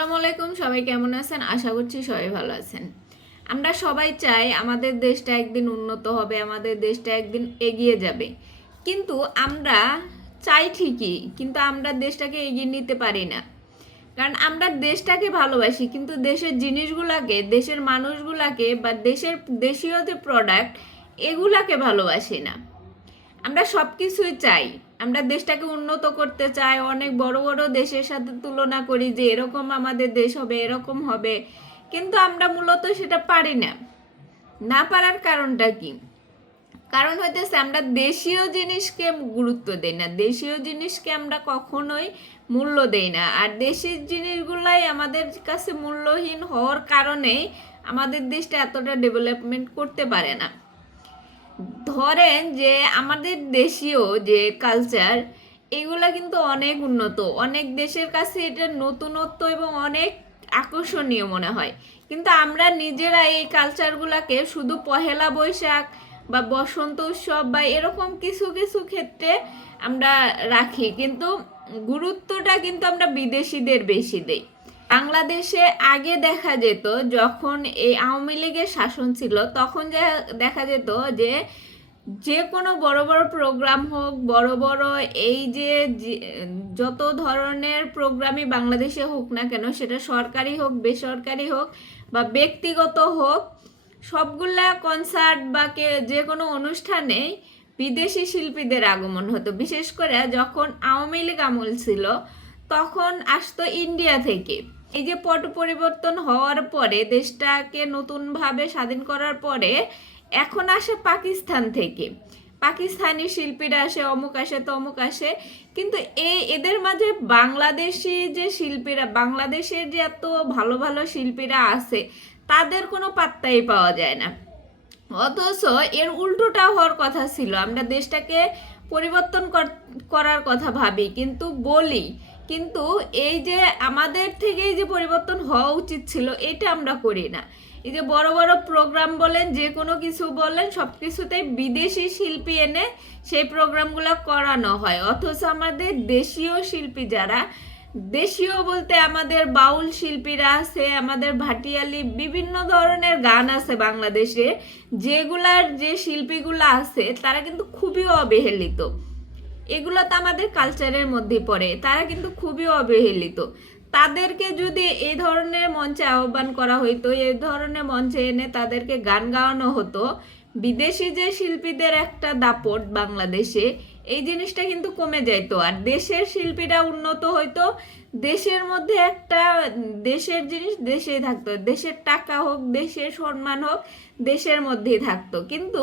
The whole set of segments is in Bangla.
আসসালামু আলাইকুম, সবাই কেমন আছেন? আশা করছি সবাই ভালো আছেন। আমরা সবাই চাই আমাদের দেশটা একদিন উন্নত হবে, আমাদের দেশটা একদিন এগিয়ে যাবে। কিন্তু আমরা চাই ঠিকই, কিন্তু আমরা দেশটাকে এগিয়ে নিতে পারি না। কারণ আমরা দেশটাকে ভালোবাসি, কিন্তু দেশের জিনিসগুলাকে, দেশের মানুষগুলাকে বা দেশের দেশীয় যে প্রোডাক্ট এগুলাকে ভালোবাসি না। আমরা সব কিছুই চাই। আমরা দেশটাকে উন্নত করতে চাই। অনেক বড় বড় দেশের সাথে তুলনা করি যে এরকম আমাদের দেশ হবে, এরকম হবে। কিন্তু আমরা মূলত সেটা পারি না। না পারার কারণটা কি? কারণ হইতেছে আমরা দেশীয় জিনিসকে গুরুত্ব দেই না। দেশীয় জিনিসকে আমরা কখনোই মূল্য দেই না। আর দেশের জিনিসগুলাই আমাদের কাছে মূল্যহীন হওয়ার কারণেই আমাদের দেশটা এতটা ডেভেলপমেন্ট করতে পারে না। ধরেন যে আমাদের দেশীয় যে কালচার এগুলা কিন্তু অনেক উন্নত। অনেক দেশের কাছে এটা নতুনত্ব এবং অনেক আকর্ষণীয় মনে হয়। কিন্তু আমরা নিজেরা এই কালচারগুলোকে শুধু পহেলা বৈশাখ বা বসন্ত উৎসব বা এরকম কিছু কিছু ক্ষেত্রে আমরা রাখি। কিন্তু গুরুত্বটা কিন্তু আমরা বিদেশিদের বেশি দেই। বাংলাদেশে আগে দেখা যেত যখন এই আওয়ামী লীগের শাসন ছিল, তখন দেখা যেত যে যে কোনো বড় বড় প্রোগ্রাম হোক, বড় বড় এই যে যত ধরনের প্রোগ্রামই বাংলাদেশে হোক না কেন, সেটা সরকারি হোক, বেসরকারি হোক বা ব্যক্তিগত হোক, সবগুলা কনসার্ট বা কে, যে কোনো অনুষ্ঠানে বিদেশি শিল্পীদের আগমন হতো। বিশেষ করে যখন আওয়ামী লীগ আমল ছিল, তখন আসতো ইন্ডিয়া থেকে। এই যে পট পরিবর্তন হওয়ার পরে, দেশটাকে নতুনভাবে স্বাধীন করার পরে এখন আসে পাকিস্তান থেকে। পাকিস্তানি শিল্পীরা আসে, অমুক আসে, তমুক আসে। কিন্তু এই এদের মাঝে বাংলাদেশি যে শিল্পীরা, বাংলাদেশের যে এত ভালো ভালো শিল্পীরা আছে, তাদের কোনো পাত্তাই পাওয়া যায় না। অথচ এর উল্টোটা হওয়ার কথা ছিল। আমরা দেশটাকে পরিবর্তন কর- করার কথা ভাবি। কিন্তু বলি কিন্তু এই যে আমাদের থেকেই যে পরিবর্তন হওয়া উচিত ছিল, এটা আমরা করি না। এই যে বড় বড় প্রোগ্রাম বলেন, যে কোনো কিছু বলেন সব কিছুতেই বিদেশি শিল্পী এনে সেই প্রোগ্রামগুলো করানো হয়। অথচ আমাদের দেশীয় শিল্পী যারা, দেশীয় বলতে আমাদের বাউল শিল্পীরা আছে, আমাদের ভাটিয়ালি, বিভিন্ন ধরনের গান আছে বাংলাদেশে, যেগুলার যে শিল্পীগুলো আছে, তারা কিন্তু খুবই অবহেলিত। এগুলো তো আমাদের কালচারের মধ্যে পড়ে, তারা কিন্তু খুবই অবহেলিত। তাদেরকে যদি এই ধরনের মঞ্চে আহ্বান করা হইতো, এই ধরনের মঞ্চে এনে তাদেরকে গান গাওয়ানো হতো, বিদেশি যে শিল্পীদের একটা দাপট বাংলাদেশে, এই জিনিসটা কিন্তু কমে যাইতো। আর দেশের শিল্পীরা উন্নত হইতো, দেশের মধ্যে একটা দেশের জিনিস দেশেই থাকতো। দেশের টাকা হোক, দেশের সম্মান হোক, দেশের মধ্যেই থাকতো। কিন্তু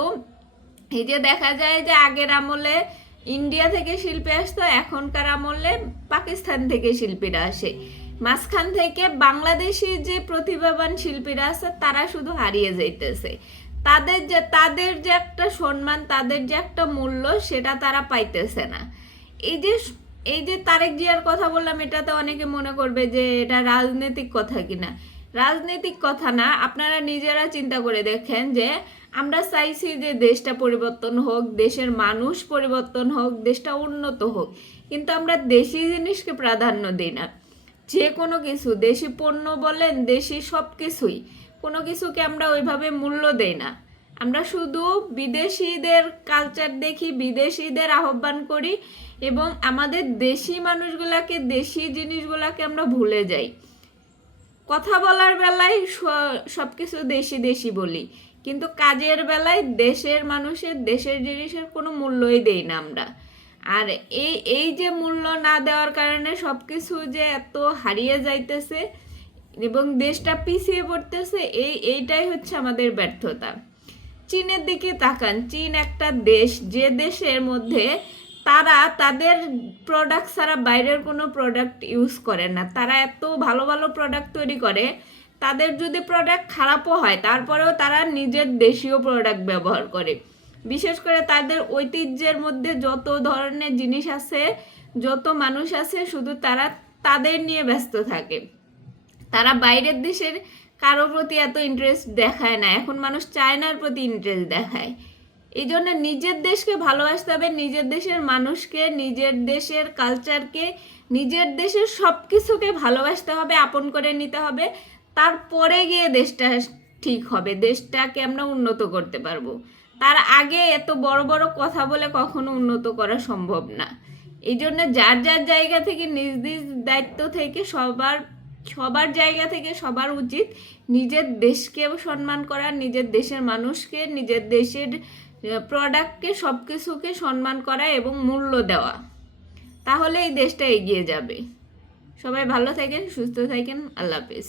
এই যে দেখা যায় যে আগের আমলে ইন্ডিয়া থেকে শিল্পী আসতো, এখনকার আমলে পাকিস্তান থেকে শিল্পীরা আসে। মাঝখান থেকে বাংলাদেশি যে প্রতিভাবান শিল্পীরা আছে, তারা শুধু হারিয়ে যাইতেছে। তাদের যে তাদের যে একটা সম্মান, তাদের যে একটা মূল্য, সেটা তারা পাইতেছে না। এই যে এই যে তারেক জিয়ার কথা বললাম, এটাতে অনেকে মনে করবে যে, এটা রাজনৈতিক কথা কিনা। রাজনৈতিক কথা না, আপনারা নিজেরা চিন্তা করে দেখেন যে আমরা চাইছি যে দেশটা পরিবর্তন হোক, দেশের মানুষ পরিবর্তন হোক, দেশটা উন্নত হোক। কিন্তু আমরা দেশি জিনিসকে প্রাধান্য দিই না। যে কোনো কিছু, দেশি পণ্য বলেন, দেশি সব কিছুই কোনো কিছুকে আমরা ওইভাবে মূল্য দেই না। আমরা শুধু বিদেশিদের কালচার দেখি, বিদেশিদের আহ্বান করি এবং আমাদের দেশি মানুষগুলাকে, দেশি জিনিসগুলাকে আমরা ভুলে যাই। কথা বলার বেলায় সব কিছু দেশি দেশি বলি। কিন্তু কাজের বেলায় দেশের মানুষের, দেশের জিনিসের কোনো মূল্যই দেই না আমরা। আর এই এই যে মূল্য না দেওয়ার কারণে সব কিছু যে এত হারিয়ে যাইতেছে এবং দেশটা পিছিয়ে পড়তেছে, এই, এইটাই হচ্ছে আমাদের ব্যর্থতা। চীনের দিকে তাকান, চীন একটা দেশ, যে দেশের মধ্যে তারা তাদের প্রোডাক্ট ছাড়া বাইরের কোনো প্রোডাক্ট ইউজ করে না। তারা এত ভালো ভালো প্রোডাক্ট তৈরি করে, তাদের যদি প্রোডাক্ট খারাপও হয়, তারপরেও তারা নিজের দেশীয় প্রোডাক্ট ব্যবহার করে। বিশেষ করে তাদের ঐতিহ্যের মধ্যে যত ধরনের জিনিস আছে, যত মানুষ আছে, শুধু তারা তাদের নিয়ে ব্যস্ত থাকে। তারা বাইরের দেশের কারও প্রতি এত ইন্টারেস্ট দেখায় না। এখন মানুষ চায়নার প্রতি ইন্টারেস্ট দেখায়। এই জন্য নিজের দেশকে ভালোবাসতে হবে, নিজের দেশের মানুষকে, নিজের দেশের কালচারকে নিজের দেশের সব কিছুকে ভালোবাসতে হবে, আপন করে নিতে হবে। তারপরে গিয়ে দেশটা ঠিক হবে, দেশটাকে আমরা উন্নত করতে পারব। তার আগে এত বড় বড় কথা বলে কখনো উন্নত করা সম্ভব না। এই জন্য যার যার জায়গা থেকে, নিজ নিজ দায়িত্ব থেকে, সবার সবার জায়গা থেকে সবার উচিত নিজের দেশকে সম্মান করা, নিজের দেশের মানুষকে, নিজের দেশের প্রোডাক্টকে সব কিছুকে সম্মান করা এবং মূল্য দেওয়া। তাহলে এই দেশটা এগিয়ে যাবে। সবাই ভালো থাকেন, সুস্থ থাকেন, আল্লাহ হাফেজ।